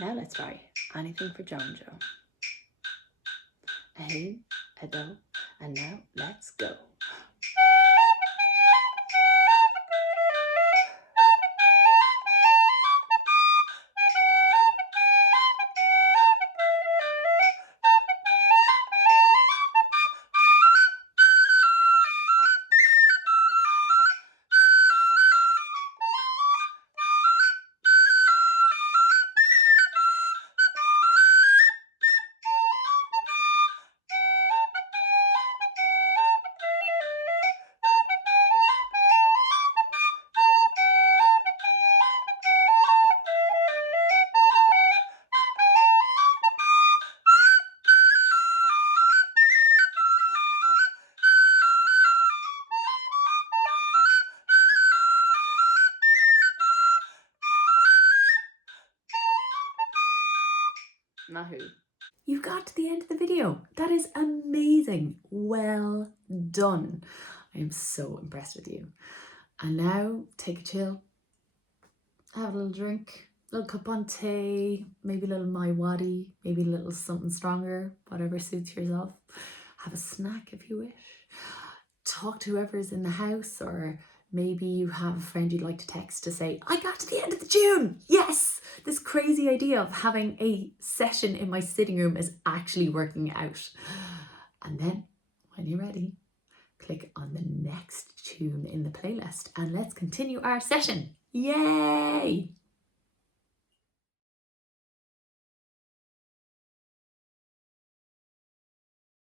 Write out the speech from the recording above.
Now let's try anything for Jojo. A hey, a do, and now let's go. Nahu. You got to the end of the video. That is amazing. Well done. I am so impressed with you. And now take a chill, have a little drink, a little cup on tea, maybe a little my waddy, maybe a little something stronger, whatever suits yourself. Have a snack if you wish. Talk to whoever's in the house, or maybe you have a friend you'd like to text to say, I got to the end of the tune. Yes, this crazy idea of having a session in my sitting room is actually working out. And then when you're ready, click on the next tune in the playlist and let's continue our session. Yay!